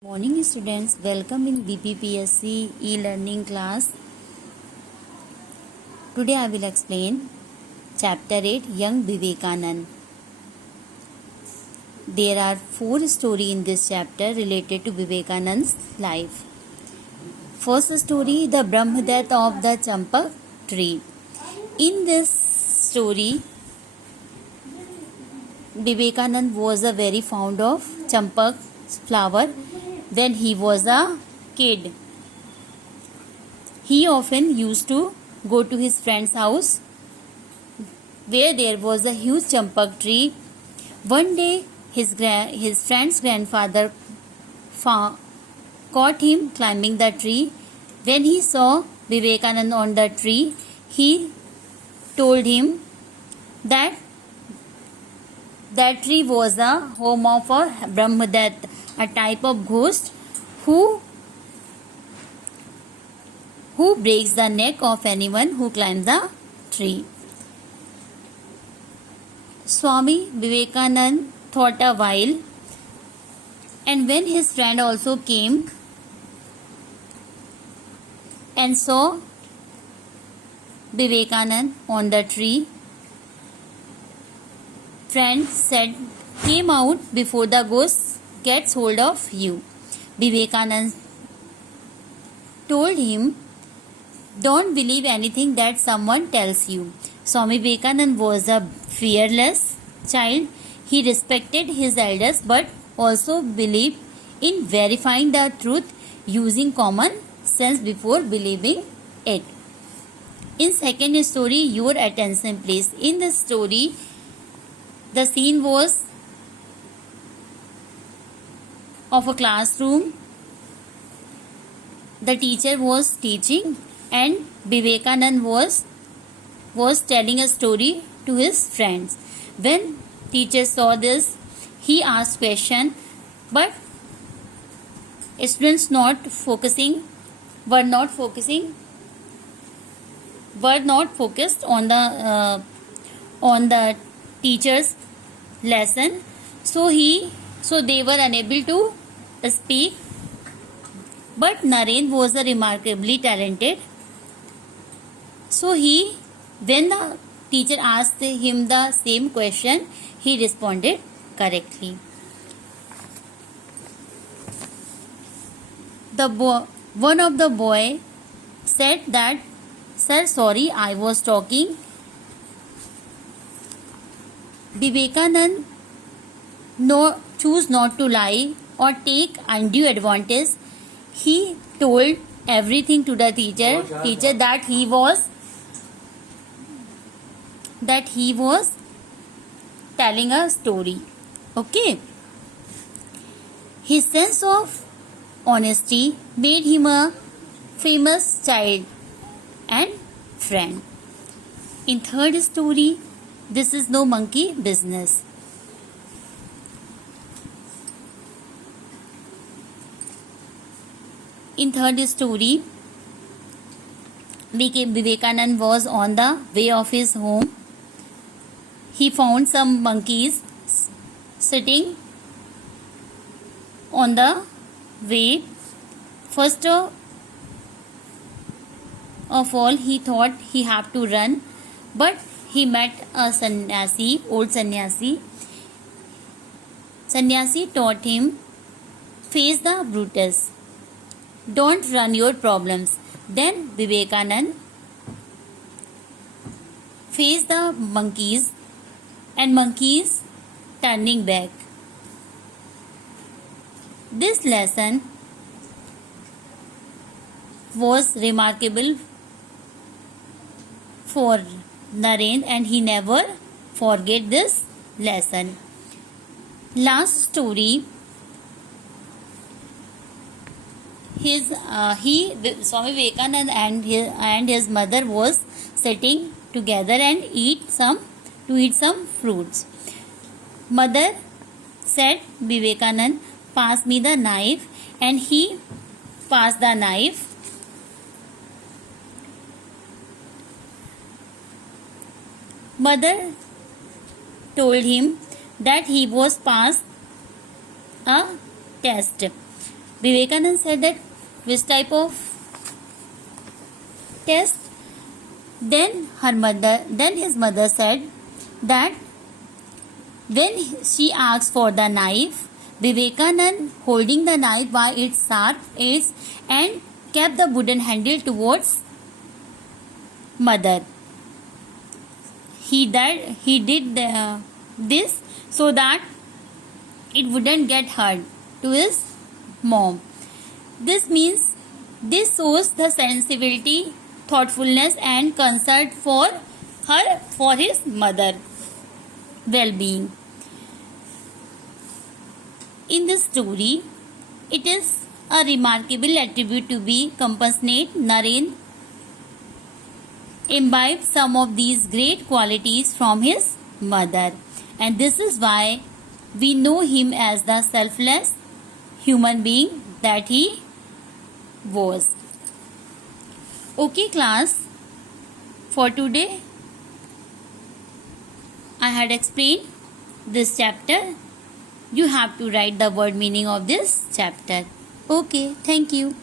Morning students, welcome in BPPSC e-learning class. Today I will explain chapter 8 Young Vivekanand. There are 4 stories in this chapter related to Vivekanand's life. First story, the Brahmadev of the Champak tree. In this story, Vivekanand was a very fond of champak flower when he was a kid. He often used to go to his friend's house where there was a huge champak tree. One day his friend's grandfather caught him climbing the tree. When he saw Vivekanand on the tree, he told him that that tree was the home of a Brahmadev, a type of ghost who breaks the neck of anyone who climbs the tree. Swami Vivekanand thought a while, and when his friend also came and saw Vivekanand on the tree, friend said, "Came out before the ghost gets hold of you." Vivekanand told him, "Don't believe anything that someone tells you." Swami Vivekanand was a fearless child. He respected his elders but also believed in verifying the truth using common sense before believing it. In second story, your attention please. In the story, the scene was of a classroom. The teacher was teaching and Vivekanand was telling a story to his friends. When teacher saw this, he asked question, but students were not focused on the teacher's lesson, so they were unable to speak. But Naren was a remarkably talented, so when the teacher asked him the same question, he responded correctly. One of the boy said that, "Sir, sorry, I was talking." Vivekanand choose not to lie or take undue advantage. He told everything to the teacher that he was telling a story. Okay. His sense of honesty made him a famous child and friend. In third story, this is no monkey business. In third story, Vivekanand was on the way of his home. He found some monkeys sitting on the way. First of all, he thought he had to run, but he met a old sannyasi. Sannyasi taught him, "Face the Brutus. Don't run your problems." Then Vivekanand faced the monkeys and monkeys turning back. This lesson was remarkable for Naren and he never forget this lesson. Last story, Swami Vivekanand and his mother was sitting together and eat some fruits. Mother said, "Vivekanand, pass me the knife," and he passed the knife. Mother told him that he was passed a test. Vivekananda said that which type of test? Then his mother said that when she asked for the knife, Vivekanand holding the knife by its sharp edge and kept the wooden handle towards mother. He did this so that it wouldn't get hurt to his mom. This shows the sensibility, thoughtfulness and concern for his mother well-being. In this story, it is a remarkable attribute to be compassionate. Naren imbibed some of these great qualities from his mother, and this is why we know him as the selfless human being that he was. Okay, class, for today I had explained this chapter. You have to write the word meaning of this chapter. Okay, thank you.